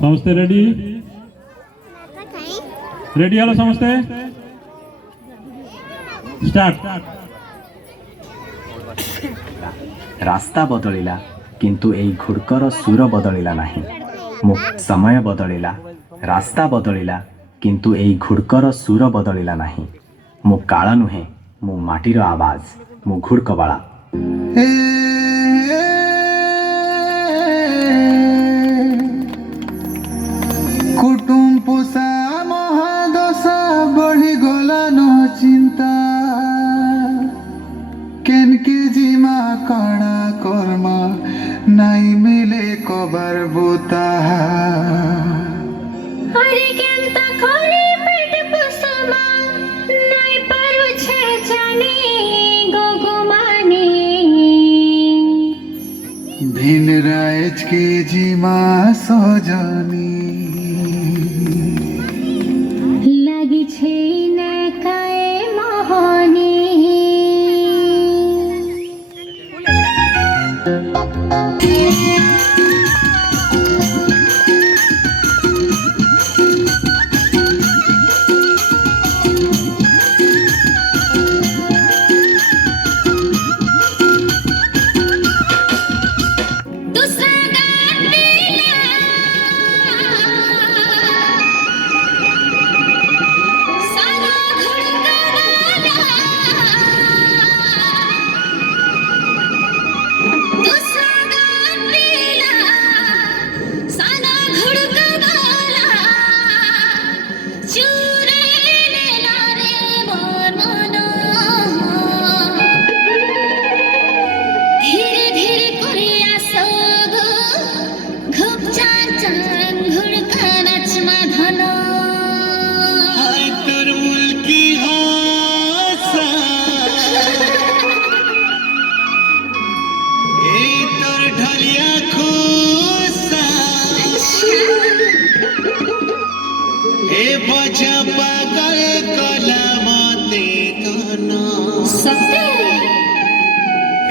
समस्ते ready ready hello समस्ते start. रास्ता बदलिला किंतु एई घुड़कर सुर बदलिला नहीं। समय बदलिला रास्ता बदलिला किंतु एई घुड़कर सुर बदलिला नहीं। मु काला नुहे मु माटीर आवाज मु घुड़कबाला। कुटुम पोषा महादशा बढ़ी गला न चिंता केनके जिमा कणा कर्मा नाई मिले कबर बुता। अरे केनता खोरी पेट पुसमा नाई पारु छे जाने गोगुमाने। भिन राज के जिमा सजनी लागी छे न काए मोहनी। पागल कला मते धन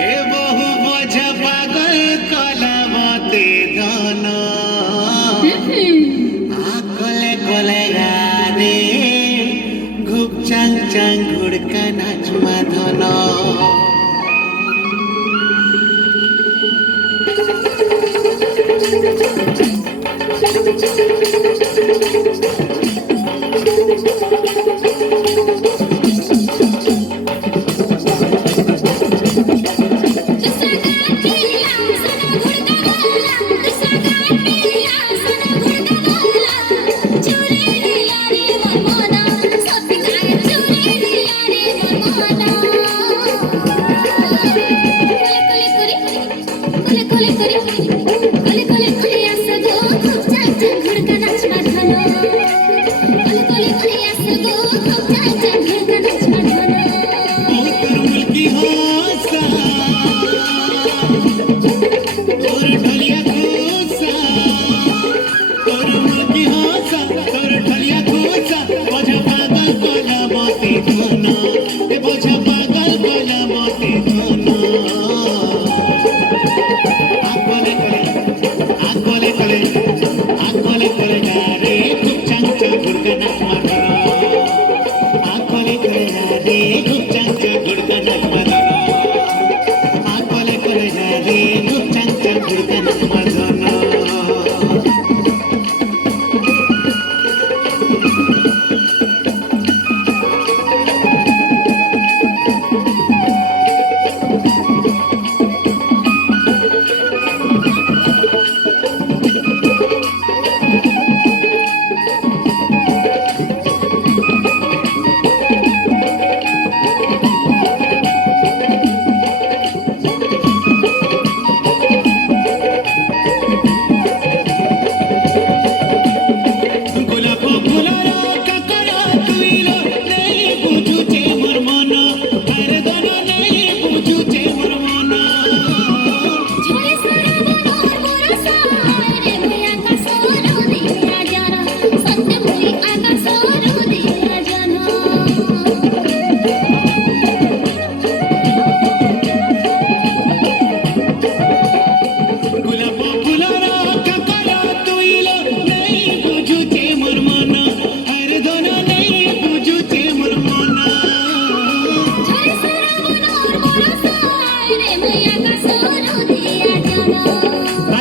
ए बहु बजा पागल कला मते धन।